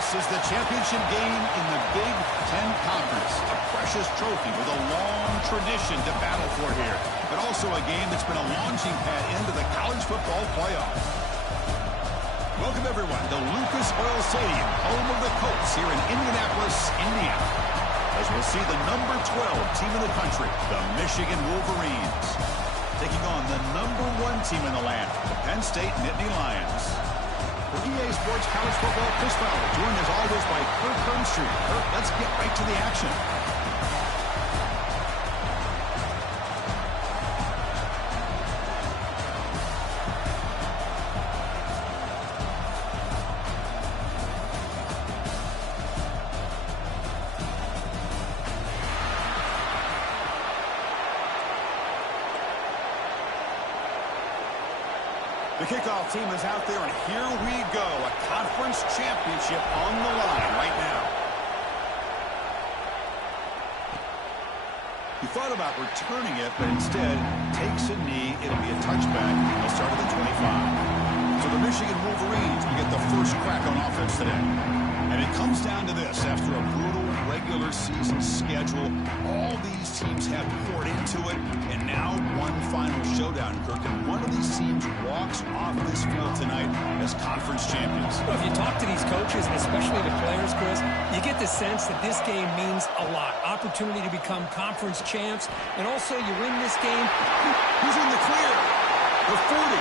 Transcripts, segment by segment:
This is the championship game in the Big Ten Conference. A precious trophy with a long tradition to battle for here. But also a game that's been a launching pad into the college football playoff. Welcome, everyone, to Lucas Oil Stadium, home of the Colts here in Indianapolis, Indiana. As we'll see the number 12 team in the country, the Michigan Wolverines, taking on the number 1 team in the land, the Penn State Nittany Lions. For EA Sports College Football, Chris Fowler, joined as always by Kirk Hermstreet. Kirk, let's get right to the action. The kickoff team is out there, and here we go. A conference championship on the line right now. He thought about returning it, but instead takes a knee. It'll be a touchback. He'll start at the 25. So the Michigan Wolverines will get the first crack on offense today. And it comes down to this. After a brutal regular season schedule, all these teams have poured into it, and now one final showdown, Kirk. And one of these teams walks off this field tonight as conference champions. Well, if you talk to these coaches, especially the players, Chris, you get the sense that this game means a lot. Opportunity to become conference champs, and also you win this game. He's in the clear. The 40.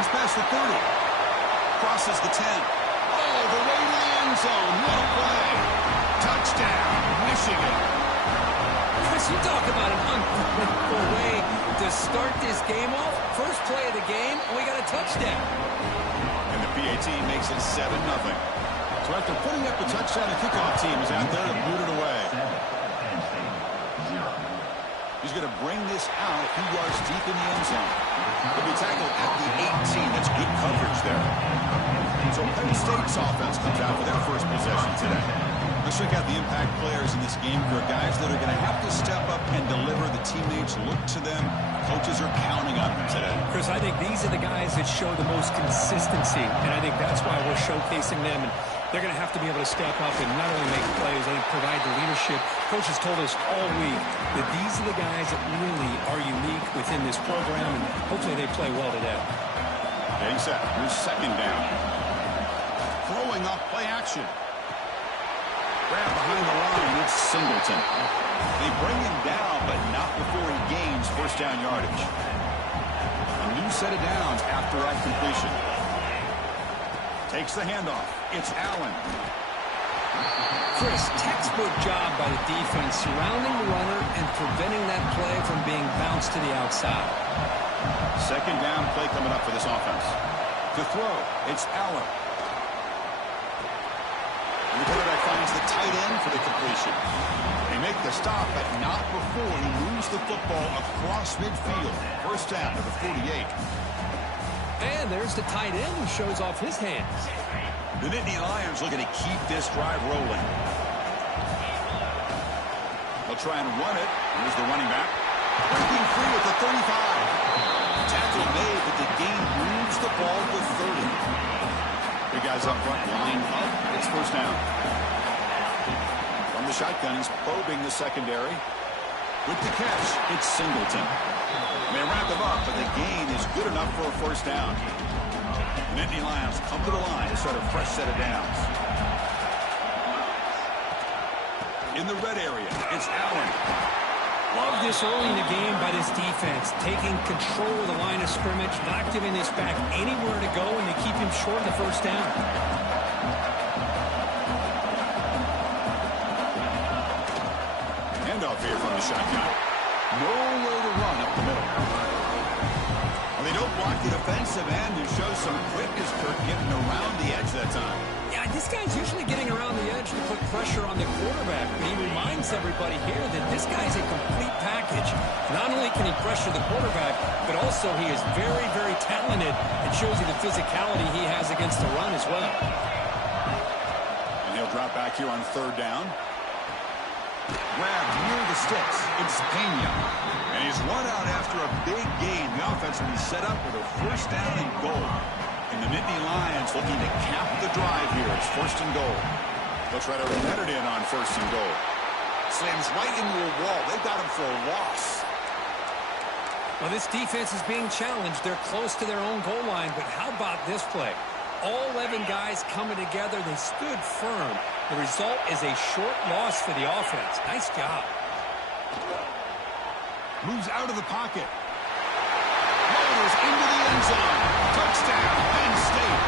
He's past the 30. Crosses the 10. Oh, the way to the end zone. What a play. Touchdown, Michigan. Chris, you talk about an unbelievable way to start this game off. First play of the game, and we got a touchdown. And the PAT makes it 7-0. So after putting up the touchdown, the kickoff team is out there to boot it away. He's going to bring this out a few yards deep in the end zone. He'll be tackled at the 18. That's good coverage there. So Penn State's offense comes out for their first possession today. Let's check out the impact players in this game. For guys that are going to have to step up and deliver. The teammates look to them. Coaches are counting on them today. Chris, I think these are the guys that show the most consistency, and I think that's why we're showcasing them. And they're going to have to be able to step up and not only make plays, they provide the leadership. Coaches told us all week that these are the guys that really are unique within this program, and hopefully they play well today. Getting set. Here's second down. Throwing off play action. Grab behind the line. It's Singleton. They bring him down, but not before he gains first down yardage. A new set of downs after that completion. Takes the handoff. It's Allen. Chris, textbook job by the defense surrounding the runner and preventing that play from being bounced to the outside. Second down play coming up for this offense. To throw, it's Allen. And the quarterback finds the tight end for the completion. They make the stop, but not before he moves the football across midfield. First down to the 48. And there's the tight end who shows off his hands. The Nittany Lions looking to keep this drive rolling. They'll try and run it. Here's the running back. Breaking free at the 35. Tackle made, but the gain moves the ball to 30. Big guys up front, line up. It's first down. From the shotgun, he's probing the secondary. With the catch, it's Singleton. They wrap him up, but the gain is good enough for a first down. The Nittany Lions come to the line to start a fresh set of downs. In the red area, it's Allen. Love this early in the game by this defense, taking control of the line of scrimmage, not giving this back anywhere to go, and they keep him short of the first down. Handoff here from the shotgun. Nowhere to run up the middle. Well, they don't block the defensive end and show some quickness, Kirk, getting around the edge that time. Yeah, this guy's usually getting around the edge to put pressure on the quarterback, but he reminds everybody here that this guy's a complete package. Not only can he pressure the quarterback, but also he is very, very talented and shows you the physicality he has against the run as well. And he'll drop back here on third down. Grabbed near the sticks. It's Pena. And he's run out after a big gain. The offense will be set up with a first down and goal. And the Nittany Lions looking to cap the drive here. It's first and goal. They'll try to net it in on first and goal. Slams right into a wall. They've got him for a loss. Well, this defense is being challenged. They're close to their own goal line, but how about this play? All 11 guys coming together. They stood firm. The result is a short loss for the offense. Nice job. Moves out of the pocket. Rolls into the end zone. Touchdown, Penn State.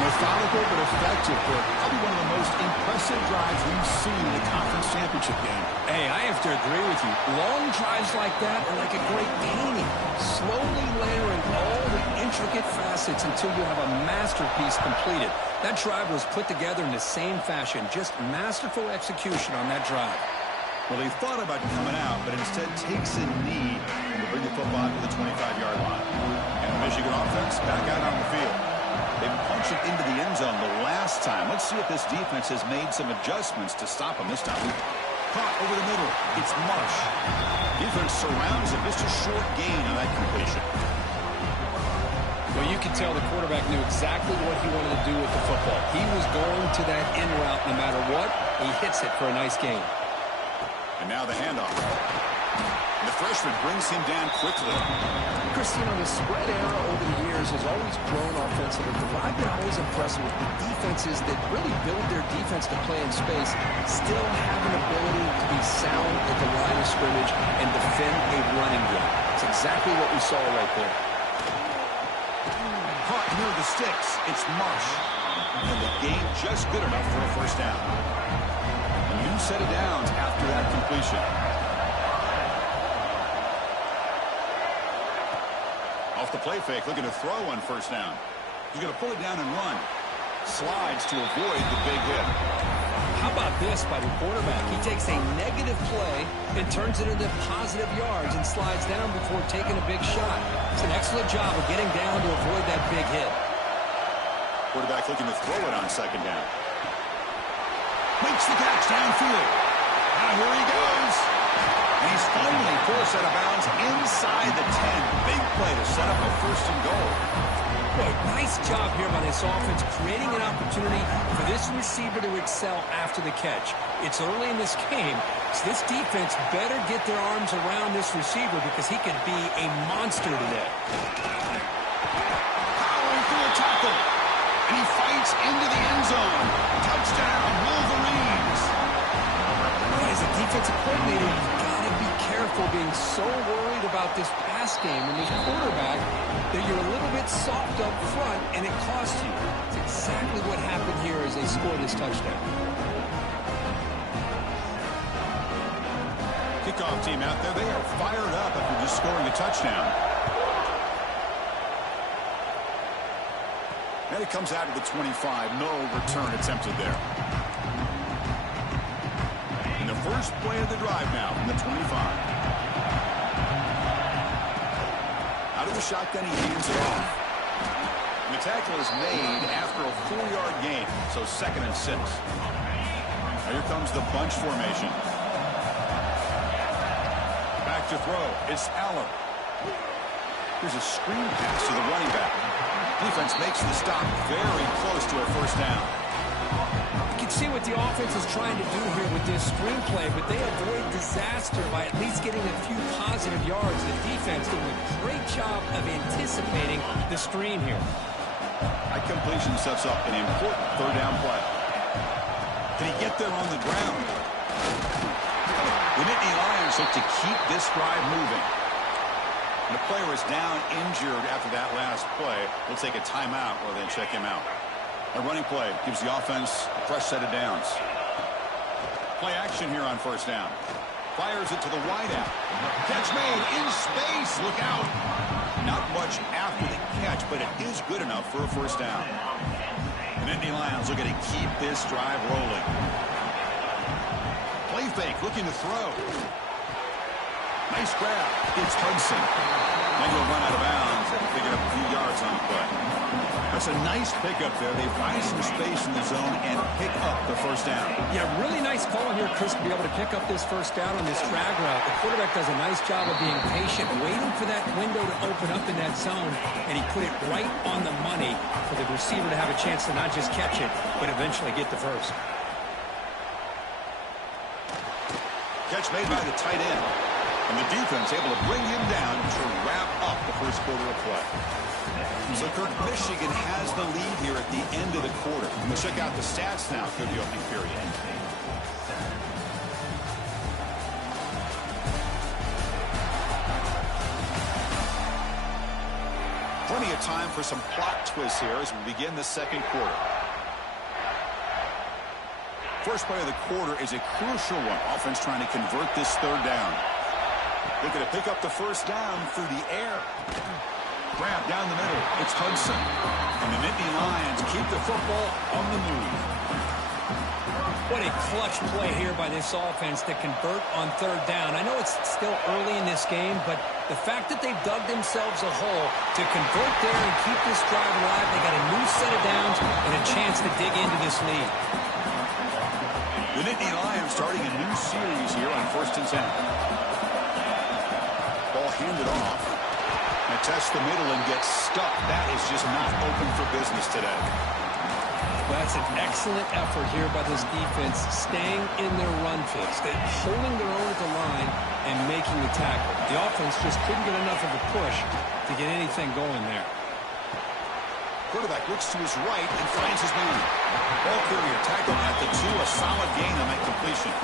Methodical but effective, but probably one of the most impressive drives we've seen in the conference championship game. Hey, I have to agree with you. Long drives like that are like a great painting. Slowly layering all the intricate facets until you have a masterpiece completed. That drive was put together in the same fashion. Just masterful execution on that drive. Well, they thought about coming out, but instead takes a knee and to bring the football to the 25-yard line. And the Michigan offense back out on the field. They punched it into the end zone the last time. Let's see if this defense has made some adjustments to stop them this time. Caught over the middle. It's Marsh. Defense surrounds him. Just a short gain on that completion. Well, you can tell the quarterback knew exactly what he wanted to do with the football. He was going to that in route no matter what. He hits it for a nice gain. And now the handoff. And the freshman brings him down quickly. Christine, the spread era over the years has always grown offensively, but what I've been always impressed with the defenses that really build their defense to play in space still have an ability to be sound at the line of scrimmage and defend a running game. It's exactly what we saw right there. Caught near the sticks. It's Marsh. And the game just good enough for a first down. A new set of downs after that completion. Off the play fake, looking to throw on first down. He's going to pull it down and run. Slides to avoid the big hit. How about this by the quarterback? He takes a negative play and turns it into positive yards and slides down before taking a big shot. It's an excellent job of getting down to avoid that big hit. Quarterback looking to throw it on second down. Makes the catch downfield. Now here he goes. And he's finally forced out of bounds inside the 10. Big play to set up a first and goal. Boy, nice job here by this offense, creating an opportunity for this receiver to excel after the catch. It's early in this game, so this defense better get their arms around this receiver because he could be a monster today. Powering through a tackle. And he fights into the end zone. Touchdown, Wolverines. As a defensive coordinator, you've got to be careful being so worried about this pass game and this quarterback that you're a little bit soft up front and it costs you. It's exactly what happened here as they scored this touchdown. Kickoff team out there, they are fired up after just scoring a touchdown. And it comes out of the 25. No return attempted there. And the first play of the drive now from the 25. Out of the shotgun, he hands it off. And the tackle is made after a 4-yard gain, so 2nd and 6. Now here comes the bunch formation. Back to throw. It's Allen. Here's a screen pass to the running back. Defense makes the stop very close to a first down. You can see what the offense is trying to do here with this screenplay, but they avoid disaster by at least getting a few positive yards. The defense doing a great job of anticipating the screen here. That completion sets up an important third down play. Can he get there on the ground? The Nittany Lions look to keep this drive moving. And the player is down injured after that last play. We'll take a timeout while they check him out. A running play gives the offense a fresh set of downs. Play action here on first down. Fires it to the wideout. Catch made in space. Look out. Not much after the catch, but it is good enough for a first down. The Nittany Lions looking to keep this drive rolling. Play fake, looking to throw. Nice grab. It's Hudson. Then he'll run out of bounds Picking up a few yards on the play. That's a nice pickup there. They find some space in the zone and pick up the first down. Yeah, really nice call here, Chris, to be able to pick up this first down on this drag route. The quarterback does a nice job of being patient, waiting for that window to open up in that zone, and he put it right on the money for the receiver to have a chance to not just catch it, but eventually get the first. Catch made by the tight end. And the defense able to bring him down to wrap up the first quarter of play. So, Kirk, Michigan has the lead here at the end of the quarter. We'll check out the stats now through the opening period. Plenty of time for some plot twists here as we begin the second quarter. First play of the quarter is a crucial one. Offense trying to convert this third down. Looking to pick up the first down through the air. Grab down the middle. It's Hudson. And the Nittany Lions keep the football on the move. What a clutch play here by this offense to convert on third down. I know it's still early in this game, but the fact that they've dug themselves a hole to convert there and keep this drive alive, they got a new set of downs and a chance to dig into this lead. The Nittany Lions starting a new series here on 1st and 10. Ball handed off. And tests the middle and gets stuck. That is just not open for business today. That's an excellent effort here by this defense, staying in their run fix. They're holding their own at the line and making the tackle. The offense just couldn't get enough of a push to get anything going there. Quarterback looks to his right and finds his man. Ball carrier tackled at the 2. A solid gain on that completion.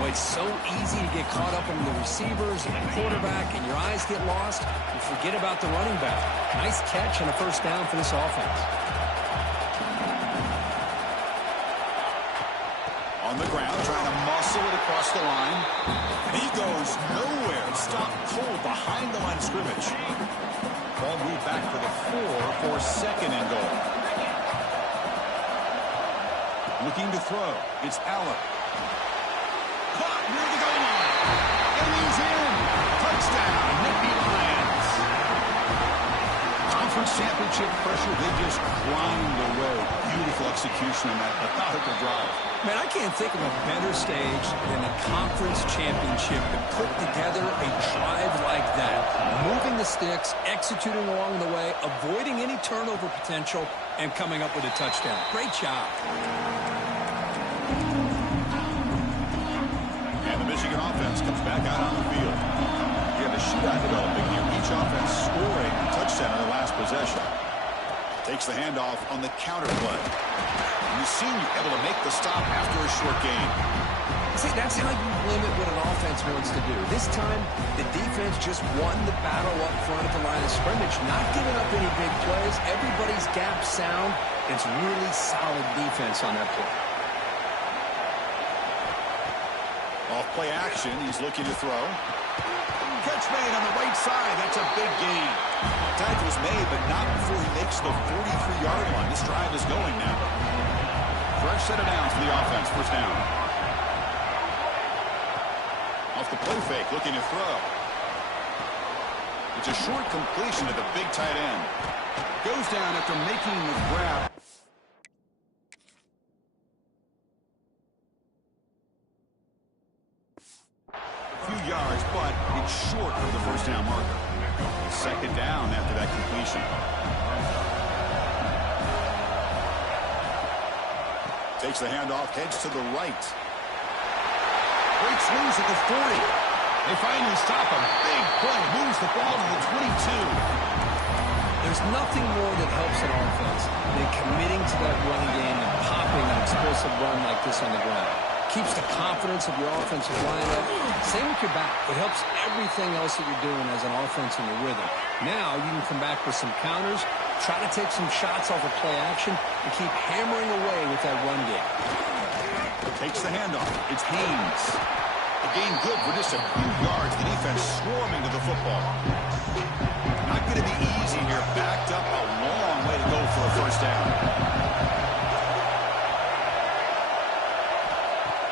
Well, it's so easy to get caught up in the receivers and the quarterback, and your eyes get lost. You forget about the running back. Nice catch and a first down for this offense. On the ground, trying to muscle it across the line. He goes nowhere. Stop cold behind the line of scrimmage. Ball moved back for the 4 for second and goal. Looking to throw. It's Allen. Caught near the goal line. And he's in. Touchdown, Nittany Lions. Conference championship pressure, they just grind away. Beautiful execution on that methodical drive. Man, I can't think of a better stage than a conference championship to put together a drive like that. Moving the sticks, executing along the way, avoiding any turnover potential, and coming up with a touchdown. Great job. And the Michigan offense comes back out on the field. You have a shootout developing here. Each offense scoring a touchdown on their last possession. Takes the handoff on the counter play. And you see you able to make the stop after a short gain. See, that's how you limit what an offense wants to do. This time, the defense just won the battle up front at the line of scrimmage, not giving up any big plays. Everybody's gap sound. It's really solid defense on that play. Off play action, he's looking to throw. Catch made on the right side. That's a big gain. Tackle's made, but not before he makes the 43-yard line. This drive is going now. Fresh set of downs for the offense. First down. Off the play fake, looking to throw. It's a short completion to the big tight end. Goes down after making the grab. Few yards, but it's short of the first down marker. Second down after that completion. Takes the handoff, heads to the right. Breaks loose at the 40. They finally stop him. Big play, moves the ball to the 22. There's nothing more that helps an offense than committing to that running game and popping an explosive run like this on the ground. Keeps the confidence of your offensive line up. Same with your back. It helps everything else that you're doing as an offense in your rhythm. Now you can come back with some counters, try to take some shots off of play action, and keep hammering away with that run game. Takes the handoff. It's Haynes. A gain good for just a few yards. The defense swarming to the football. Not going to be easy here. Backed up a long way to go for a first down.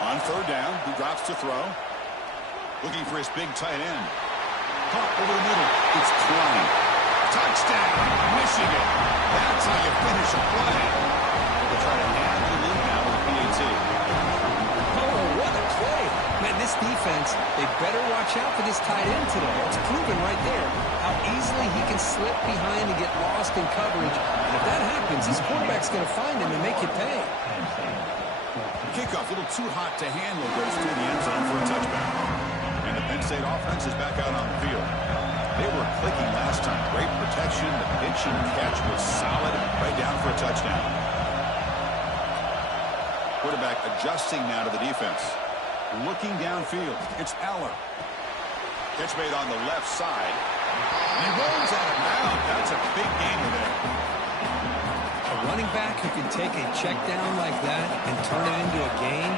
On third down, he drops to throw. Looking for his big tight end. Caught over the middle. It's Klein. Touchdown, Michigan. That's how you finish a play. They'll try to add the lead now with PAT. Oh, what a play. Man, this defense, they better watch out for this tight end today. It's proven right there how easily he can slip behind and get lost in coverage. And if that happens, this quarterback's going to find him and make you pay. Kickoff, a little too hot to handle, goes through the end zone for a touchback. And the Penn State offense is back out on the field. They were clicking last time. Great protection. The pitch and catch was solid. Right down for a touchdown. Quarterback adjusting now to the defense. Looking downfield. It's Aller. Catch made on the left side. And he rolls out of bounds. That's a big gainer there. A running back who can take a check down like that and turn it into a gain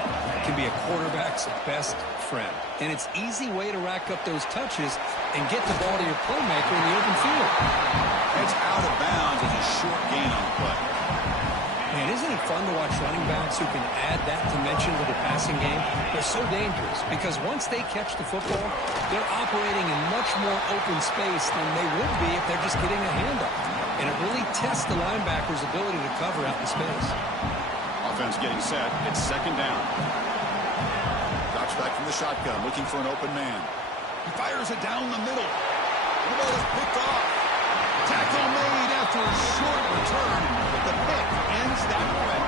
can be a quarterback's best friend. And it's an easy way to rack up those touches and get the ball to your playmaker in the open field. It's out of bounds as a short gain on the play. Man, isn't it fun to watch running backs who can add that dimension to the passing game? They're so dangerous because once they catch the football, they're operating in much more open space than they would be if they're just getting a handoff. And it really tests the linebacker's ability to cover out the space. Offense getting set. It's second down. Drops back from the shotgun, looking for an open man. He fires it down the middle. The ball is picked off. Tackle made after a short return, but the pick ends that play.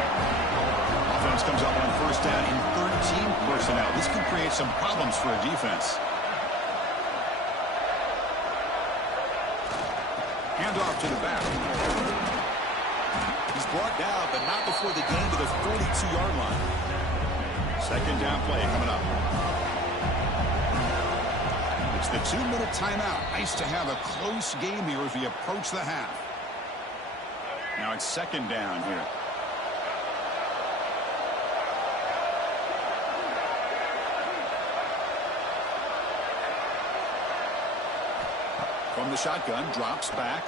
Offense comes up on first down in 13 personnel. This could create some problems for a defense. Handoff to the back. He's brought down, but not before the gain to the 42-yard line. Second down play coming up. It's the 2-minute timeout. Nice to have a close game here as we approach the half. Now it's second down here. From the shotgun, drops back,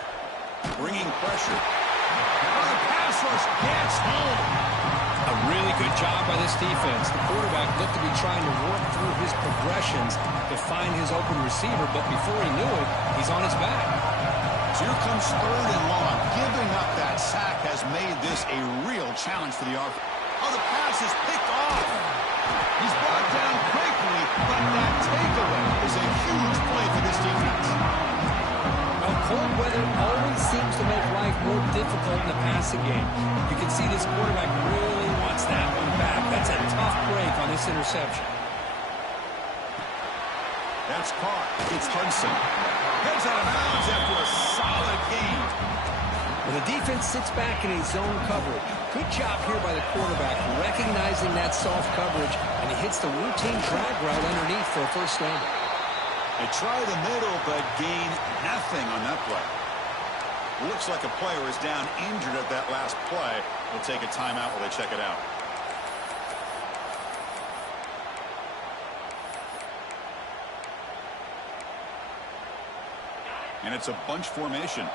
bringing pressure. Now the pass rush gets home. A really good job by this defense. The quarterback looked to be trying to work through his progressions to find his open receiver, but before he knew it, he's on his back. So here comes third and long. Giving up that sack has made this a real challenge for the offense. Oh, the pass is picked off. He's brought down quickly, but that takeaway is a huge play for this defense. Well, cold weather always seems to make life more difficult in the passing game. You can see this quarterback really wants that one back. That's a tough break on this interception. That's caught. It's Hudson. Heads out of bounds after a solid gain. Well, the defense sits back in a zone coverage. Good job here by the quarterback, recognizing that soft coverage, and he hits the routine drag route underneath for a first down. They try the middle, but gain nothing on that play. Looks like a player is down injured at that last play. We'll take a timeout while they check it out. And it's a bunch formation.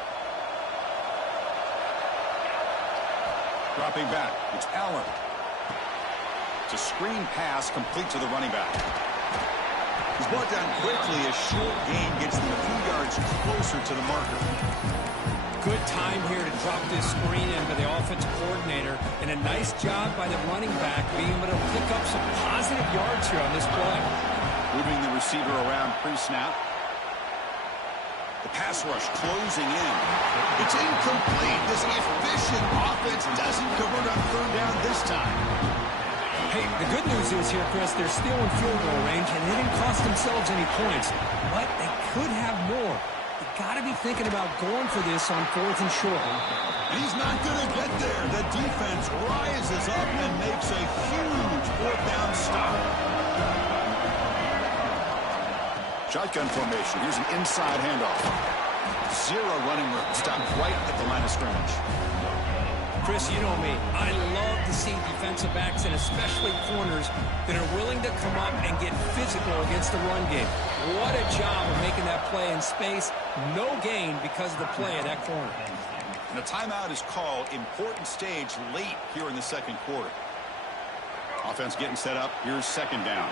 Dropping back. It's Allen. It's a screen pass complete to the running back. He's brought down quickly. A short gain gets them a few yards closer to the marker. Good time here to drop this screen in by the offensive coordinator, and a nice job by the running back being able to pick up some positive yards here on this play. Moving the receiver around pre-snap. The pass rush closing in. It's incomplete. This efficient offense doesn't convert on third down this time. Hey, the good news is here, Chris, they're still in field goal range, and they didn't cost themselves any points. But they could have more. You got to be thinking about going for this on fourth and short. And he's not going to get there. The defense rises up and makes a huge fourth down stop. Shotgun formation. Here's an inside handoff. Zero running room. Stopped right at the line of scrimmage. Chris, you know me. I love to see defensive backs, and especially corners, that are willing to come up and get physical against the run game. What a job of making that play in space. No gain because of the play of that corner. And a timeout is called. Important stage late here in the second quarter. Offense getting set up. Here's second down.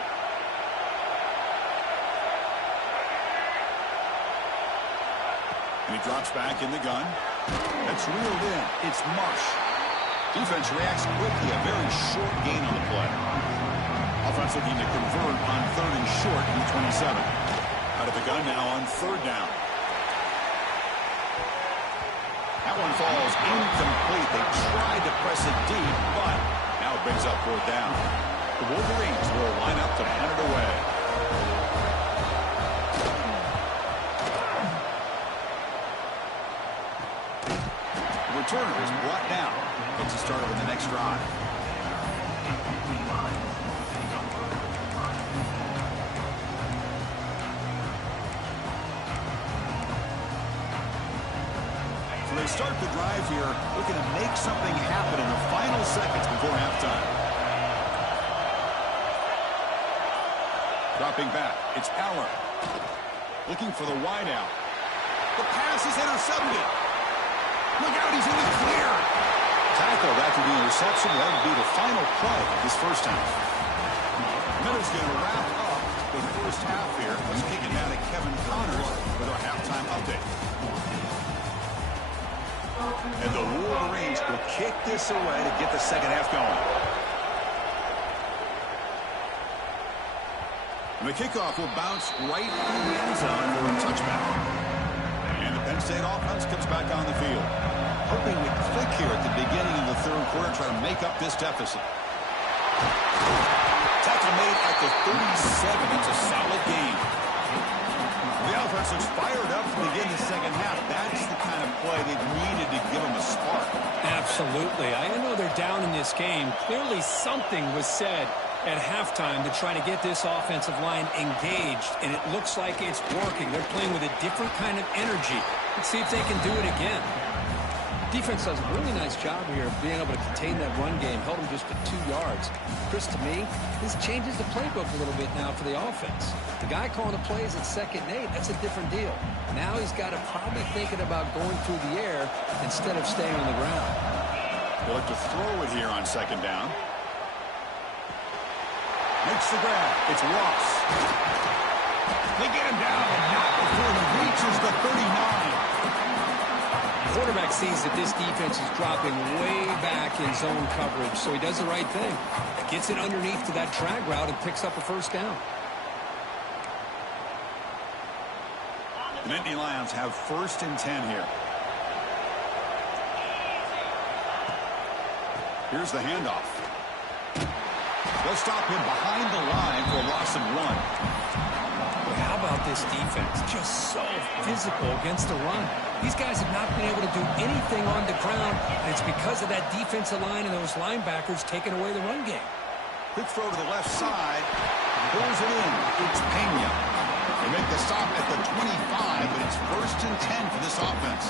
And he drops back in the gun. That's reeled in. It's Marsh. Defense reacts quickly. A very short gain on the play. Offense looking to convert on 3rd and short in the 27. Out of the gun now on 3rd down. That one falls incomplete. They tried to press it deep, but now it brings up 4th down. The Wolverines will line up to punt it away. The returner is brought down. Gets a start on the next drive. So they start the drive here, looking to make something happen in the final seconds before halftime. Dropping back, it's Aller. Looking for the wideout. The pass is intercepted. Look out, he's in the clear. Tackled after the interception. That would be the final play of this first half. Miller's going to wrap up the first half here. Let's kick it down to Kevin Connors with our halftime update. And the Wolverines will kick this away to get the second half going. And the kickoff will bounce right in the end zone for a touchback. And the Penn State offense comes back on the field. Hoping to click here at the beginning of the 3rd quarter, try to make up this deficit. Tackle made at the 37. It's a solid gain. The offense looks fired up to begin the second half. That's the kind of play they've needed to give them a spark. Absolutely. I know they're down in this game. Clearly something was said at halftime to try to get this offensive line engaged, and it looks like it's working. They're playing with a different kind of energy. Let's see if they can do it again. Defense does a really nice job here of being able to contain that run game. Held them just to 2 yards. Chris, to me, this changes the playbook a little bit now for the offense. The guy calling the plays at 2nd and 8, that's a different deal. Now he's got to probably thinking about going through the air instead of staying on the ground. They'll look to throw it here on 2nd down. Makes the grab. It's Ross. They get him down, but not before he reaches the 39. Quarterback sees that this defense is dropping way back in zone coverage, so he does the right thing. Gets it underneath to that drag route and picks up a 1st down. The Nittany Lions have 1st and 10 here. Here's the handoff. They'll stop him behind the line for a loss of 1. But how about this defense? Just so physical against the run. These guys have not been able to do anything on the ground, and it's because of that defensive line and those linebackers taking away the run game. Quick throw to the left side. Pulls it in. It's Pena. They make the stop at the 25, but it's 1st and 10 for this offense.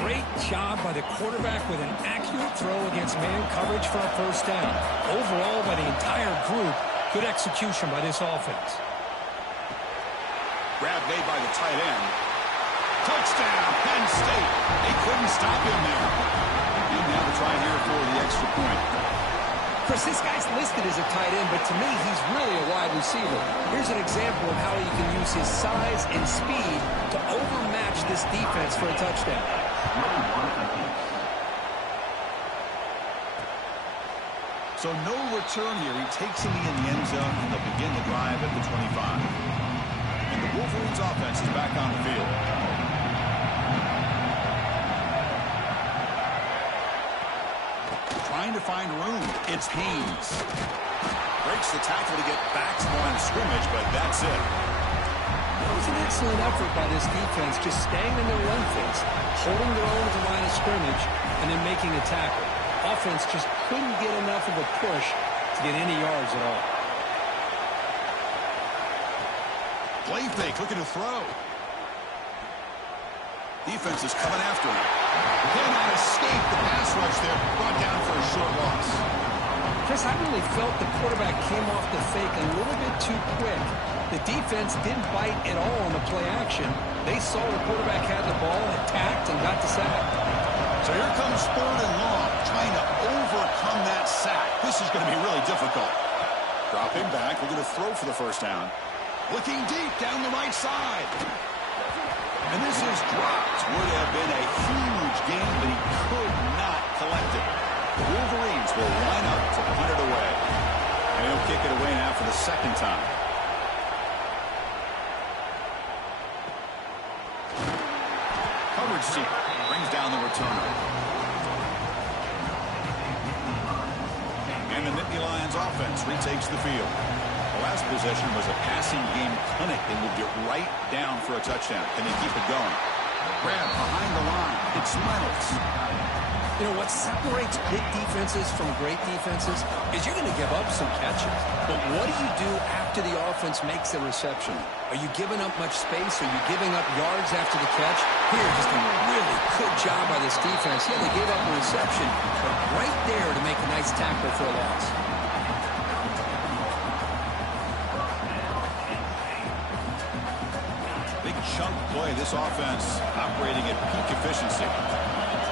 Great job by the quarterback with an accurate throw against man coverage for a 1st down. Overall, by the entire group, good execution by this offense. Grab made by the tight end. Touchdown, Penn State. They couldn't stop him there. And now to try here for the extra point. Chris, this guy's listed as a tight end, but to me, he's really a wide receiver. Here's an example of how he can use his size and speed to overmatch this defense for a touchdown. So no return here. He takes him in the end zone, and they'll begin the drive at the 25. And the Wolverines offense is back on the field. Trying to find room. It's Haynes. Breaks the tackle to get back to the line of scrimmage, but that's it. That was an excellent effort by this defense, just staying in their run fits, holding their own at the line of scrimmage, and then making a tackle. Offense just couldn't get enough of a push to get any yards at all. Play fake, looking to throw. Defense is coming after him. Cannot escape the pass rush there. Brought down for a short loss. Chris, I really felt the quarterback came off the fake a little bit too quick. The defense didn't bite at all on the play action. They saw the quarterback had the ball, attacked, and got the sack. So here comes 3rd and long, trying to overcome that sack. This is going to be really difficult. Dropping back, we're going to throw for the 1st down. Looking deep down the right side. And this is dropped. Would have been a huge game, but he could not collect it. The Wolverines will line up to punt it away. And he'll kick it away now for the second time. Coverage seeker brings down the returner. And the Nittany Lions offense retakes the field. The last possession was a passing game clinic. They moved it right down for a touchdown. Can they keep it going? Grab behind the line. It's Reynolds. You know, what separates good defenses from great defenses is you're going to give up some catches. But what do you do after the offense makes a reception? Are you giving up much space? Are you giving up yards after the catch? Here, just a really good job by this defense. Yeah, they gave up a reception, but right there to make a nice tackle for a loss. Big chunk play. This offense operating at peak efficiency.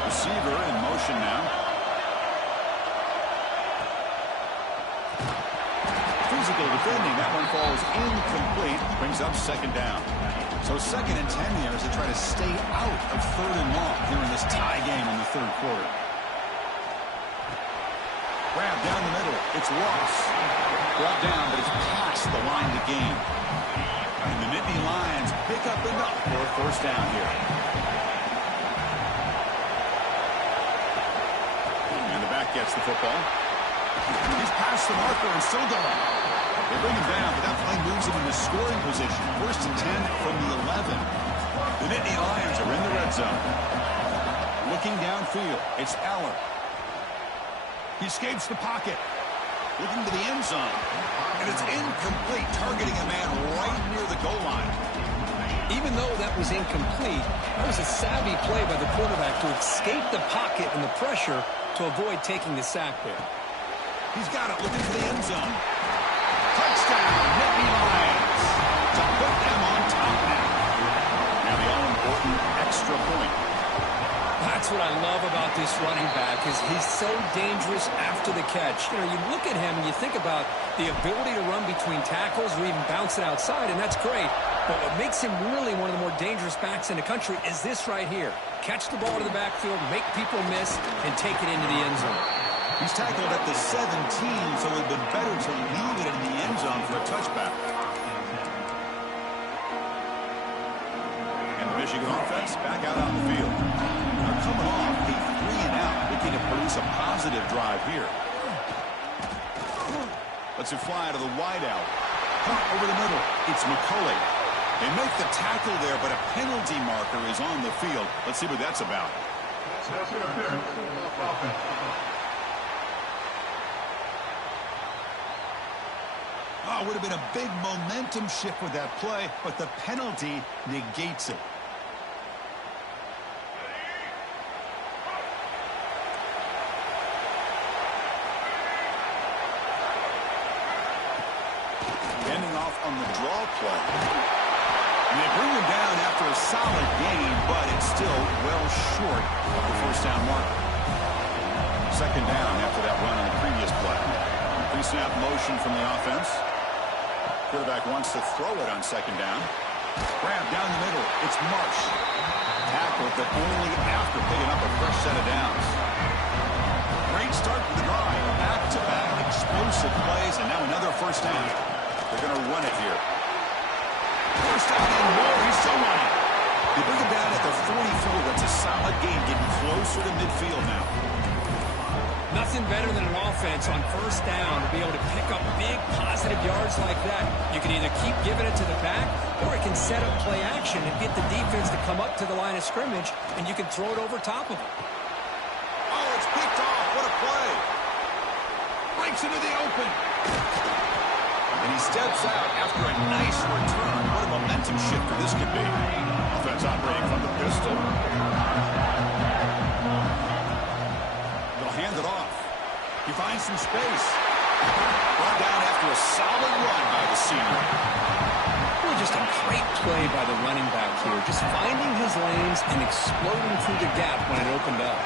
Receiver in motion now. Physical defending. That one falls incomplete. Brings up second down. So 2nd and 10 here as they try to stay out of 3rd and long here in this tie game in the 3rd quarter. Grab down the middle. It's Ross. Brought down, but it's past the line to gain. And the Nittany Lions pick up enough for a 1st down here. Gets the football. He's past the marker and still going. They bring him down, but that play moves him into scoring position. 1st and 10 from the 11. The Nittany Lions are in the red zone. Looking downfield, it's Allen. He escapes the pocket. Looking to the end zone. And it's incomplete, targeting a man right near the goal line. Even though that was incomplete, that was a savvy play by the quarterback to escape the pocket and the pressure to avoid taking the sack there. He's got it, looking for the end zone. Touchdown, Nittany Lions. To put them on top now. Now the all-important extra point. That's what I love about this running back is he's so dangerous after the catch. You know, you look at him and you think about the ability to run between tackles or even bounce it outside, and that's great. But what makes him really one of the more dangerous backs in the country is this right here. Catch the ball to the backfield, make people miss, and take it into the end zone. He's tackled at the 17, so it would have been better to leave it in the end zone for a touchback. And the Michigan offense back out on the field. They're coming off a 3-and-out, looking to produce a positive drive here. Let's it fly to the wideout. Over the middle, it's McCulley. They make the tackle there, but a penalty marker is on the field. Let's see what that's about. Oh, it would have been a big momentum shift with that play, but the penalty negates it. Ending off on the draw play. And they bring him down after a solid gain, but it's still well short of the 1st down marker. 2nd down after that run on the previous play. Pre-snap motion from the offense. Quarterback wants to throw it on 2nd down. Grab down the middle. It's Marsh. Tackle, but only after picking up a fresh set of downs. Great start to the drive. Back-to-back explosive plays, and now another 1st down. They're going to run it here. 1st down and more. He's still running. They bring him down at the 44. That's a solid gain, getting closer to midfield now. Nothing better than an offense on 1st down to be able to pick up big positive yards like that. You can either keep giving it to the back, or it can set up play action and get the defense to come up to the line of scrimmage, and you can throw it over top of them. Oh, it's picked off. What a play. Breaks into the open. And he steps out after a nice return. What a momentum shifter this could be. Offense operating from the pistol. They'll hand it off. He finds some space. Brought down after a solid run by the senior. Really just a great play by the running back here. Just finding his lanes and exploding through the gap when it opened up.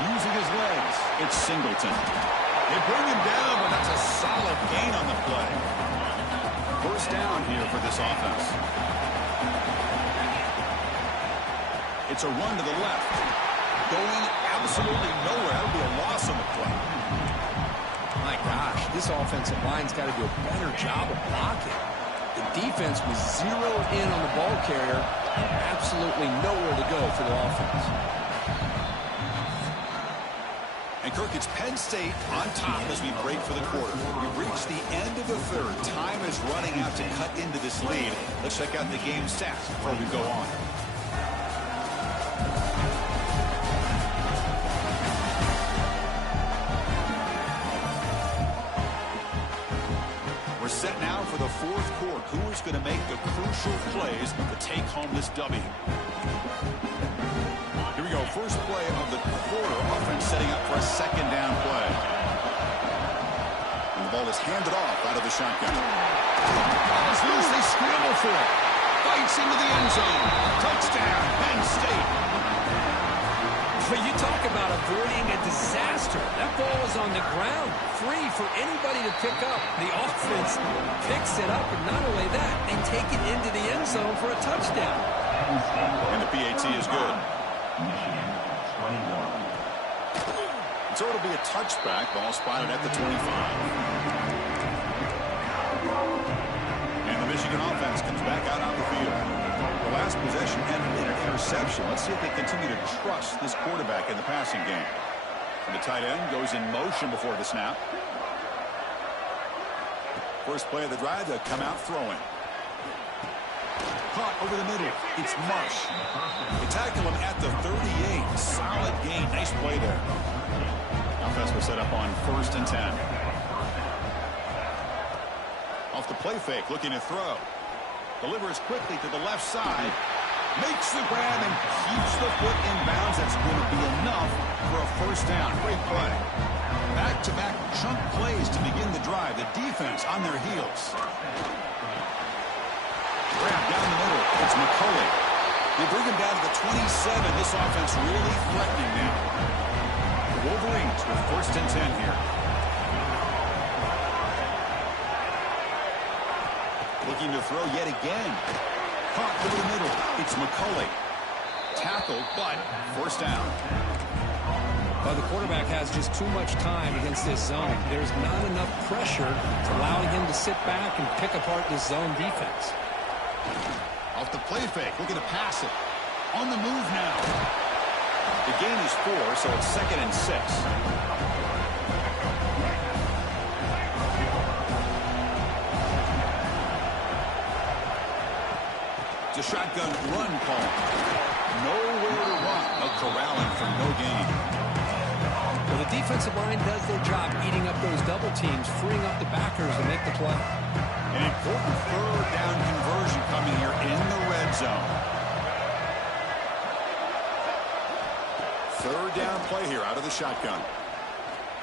Using his legs, it's Singleton. They bring him down, but that's a solid gain on the play. 1st down here for this offense. It's a run to the left. Going absolutely nowhere. That would be a loss on the play. My gosh, this offensive line's got to do a better job of blocking. The defense was zeroed in on the ball carrier and absolutely nowhere to go for the offense. And Kirk, it's Penn State on top as we break for the quarter. We've reached the end of the third. Time is running out to cut into this lead. Let's check out the game stats before we go on. We're set now for the fourth quarter. Who is going to make the crucial plays to take home this W? Here we go. First play of the quarter. Offense setting up for a second down play. And the ball is handed off out of the shotgun. Ball is loose. They scramble for it. Bites into the end zone. Touchdown, Penn State. But you talk about avoiding a disaster. That ball is on the ground, free for anybody to pick up. The offense picks it up, and not only that, they take it into the end zone for a touchdown. And the PAT is good. So it'll be a touchback. Ball spotted at the 25. And the Michigan offense comes back out on the field. The last possession ended in an interception. Let's see if they continue to trust this quarterback in the passing game. And the tight end goes in motion before the snap. First play of the drive, they'll come out throwing. Caught over the middle. It's Marsh. They tackle him at the 38. Solid gain. Nice play there. Offense was set up on 1st and 10. Off the play fake, looking to throw. Delivers quickly to the left side. Makes the grab and keeps the foot in bounds. That's going to be enough for a first down. Great play. Back-to-back chunk plays to begin the drive. The defense on their heels. Grab down the middle. It's McCulley. They bring him down to the 27. This offense really threatening now. The Wolverines with 1st and 10 here. Looking to throw yet again. Caught over the middle. It's McCulley. Tackled, but 1st down. Well, the quarterback has just too much time against this zone. There's not enough pressure to allowing him to sit back and pick apart this zone defense. Off the play fake, looking to pass it. On the move now. The gain is 4, so it's 2nd and 6. It's a shotgun run call. Nowhere to run. A corralling for no gain. Well, the defensive line does their job eating up those double teams, freeing up the backers to make the play. An important 3rd down conversion coming here in the red zone. 3rd down play here out of the shotgun.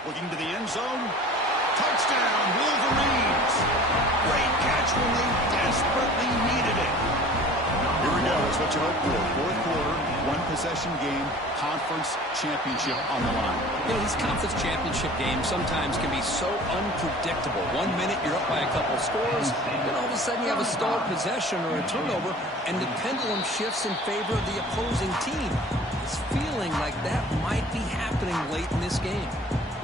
Looking to the end zone. Touchdown, Wolverines. Great catch when they desperately needed it. Here we go. It's what you hope for. 4th quarter, 1-possession game, conference championship on the line. You know, these conference championship games sometimes can be so unpredictable. 1 minute you're up by a couple scores, then all of a sudden you have a stalled possession or a turnover, and the pendulum shifts in favor of the opposing team. It's feeling like that might be happening late in this game.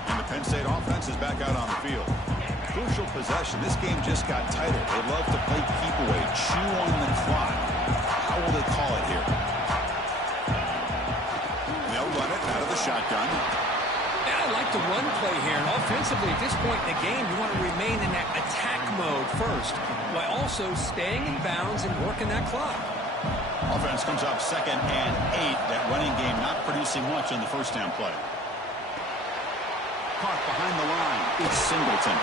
And the Penn State offense is back out on the field. Crucial possession. This game just got tighter. They love to play keep away, chew on the clock. How will they call it here? They'll run it out of the shotgun. And I like the run play here. And offensively, at this point in the game, you want to remain in that attack mode first, while also staying in bounds and working that clock. Offense comes up 2nd and 8. That running game not producing much on the 1st down play. Caught behind the line. It's Singleton.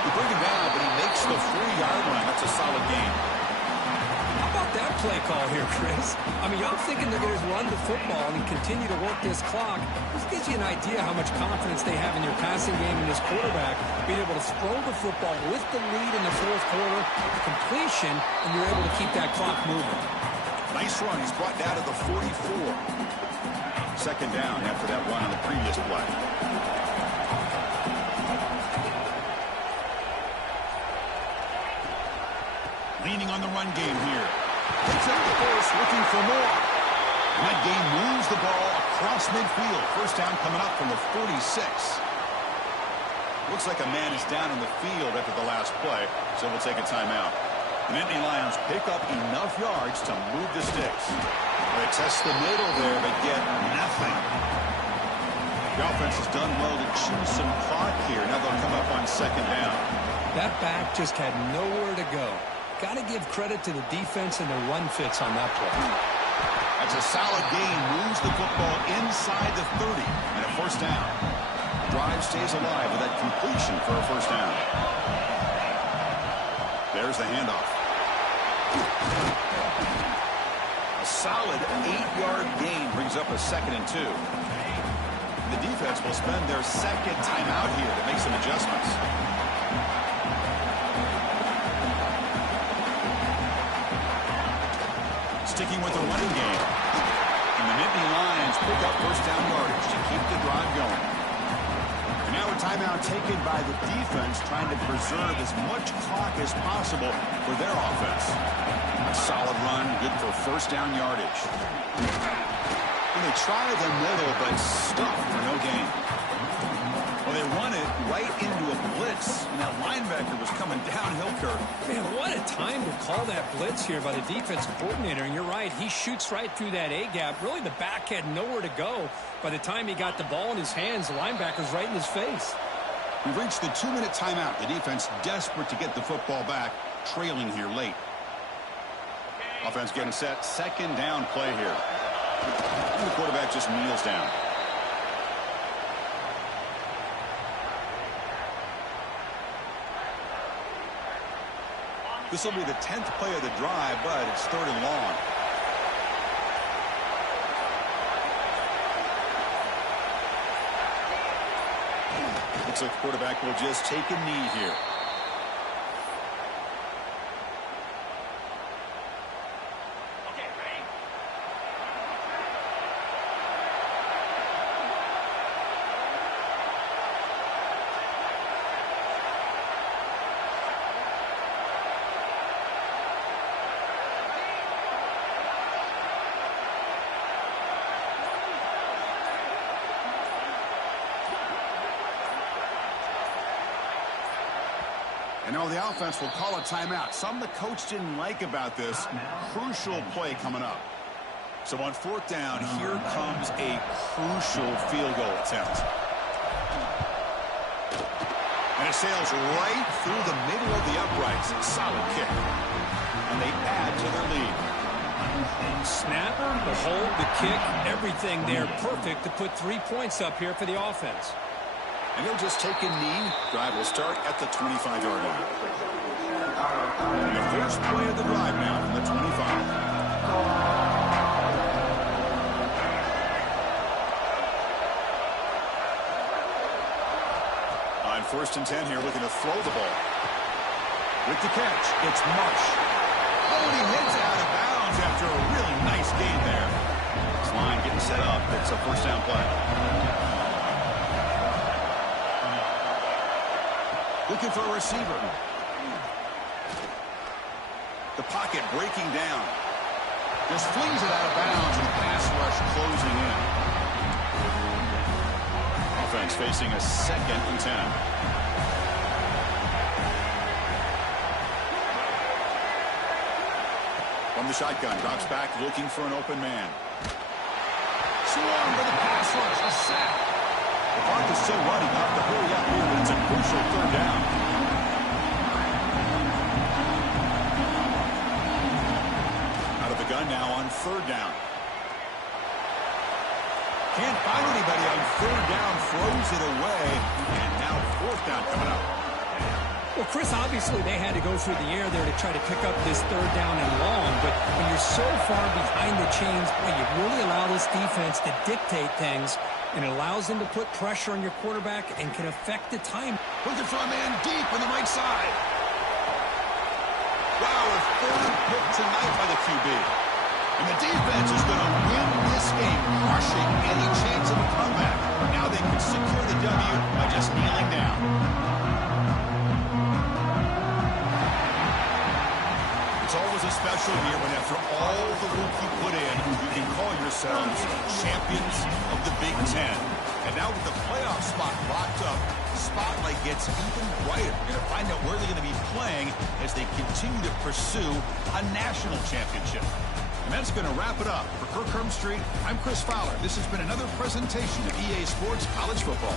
They bring him down, but he makes the 4-yard line. That's a solid gain. How about that play call here, Chris? I mean, I'm thinking they're going to run the football and continue to work this clock. This gives you an idea how much confidence they have in your passing game and this quarterback, being able to throw the football with the lead in the 4th quarter, completion, and you're able to keep that clock moving. Nice run. He's brought down to the 44. 2nd down after that run on the previous play. Leaning on the run game here. Picks up the force, looking for more. And that game moves the ball across midfield. First down coming up from the 46. Looks like a man is down on the field after the last play, so we'll take a timeout. The Nittany Lions pick up enough yards to move the sticks. They test the middle there, but get nothing. The offense has done well to chew some clock here. Now they'll come up on second down. That back just had nowhere to go. Got to give credit to the defense and the run fits on that play. That's a solid gain. Moves the football inside the 30 and a first down. Drive stays alive with that completion for a first down. There's the handoff. A solid 8-yard gain brings up a 2nd and 2. The defense will spend their second timeout here to make some adjustments. Sticking with the running game. And the Nittany Lions pick up first down yardage to keep the drive going. And now a timeout taken by the defense, trying to preserve as much clock as possible for their offense. A solid run, good for first down yardage. And they try the middle, but stuffed for no gain. Well, they run it right into a blitz, and that linebacker was coming downhill, Kirk. Man, what a time to call that blitz here by the defensive coordinator. And you're right, he shoots right through that A-gap. Really, the back had nowhere to go. By the time he got the ball in his hands, the linebacker's right in his face. We've reached the 2-minute timeout. The defense desperate to get the football back, trailing here late. Offense getting set. Second down play here. And the quarterback just kneels down. This will be the 10th play of the drive, but it's 3rd and long. Looks like the quarterback will just take a knee here. And now the offense will call a timeout. Something the coach didn't like about this. Crucial play coming up. So on 4th down, here comes a crucial field goal attempt. And it sails right through the middle of the uprights. Solid kick. And they add to their lead. Snap, the hold, the kick, everything there perfect to put 3 points up here for the offense. And he'll just take a knee. Drive will start at the 25-yard line. And the first play of the drive now from the 25. On 1st and 10 here, looking to throw the ball. With the catch, it's Marsh. Oh, and he hits it out of bounds after a really nice gain there. This line getting set up. It's a first down play. Looking for a receiver. The pocket breaking down. Just flings it out of bounds, and the pass rush closing in. Offense facing a 2nd and 10. From the shotgun, drops back, looking for an open man. Swarm for the pass rush, a sack. The clock is still running. Have to hurry up here, but it's a crucial 3rd down. Out of the gun now on 3rd down. Can't find anybody on 3rd down. Throws it away. And now 4th down coming up. Well, Chris, obviously they had to go through the air there to try to pick up this 3rd down and long. But when you're so far behind the chains, boy, you really allow this defense to dictate things. And it allows them to put pressure on your quarterback and can affect the time. Looking for a man deep on the right side. Wow, a 3rd pick tonight by the QB. And the defense is going to win this game, crushing any chance of a comeback. Now they can secure the W by just kneeling down. It's always a special year when after all the work you put in, you can call yourselves champions of the Big Ten. And now with the playoff spot locked up, the spotlight gets even brighter. We're going to find out where they're going to be playing as they continue to pursue a national championship. And that's going to wrap it up. For Kirk Herbstreit, I'm Chris Fowler. This has been another presentation of EA Sports College Football.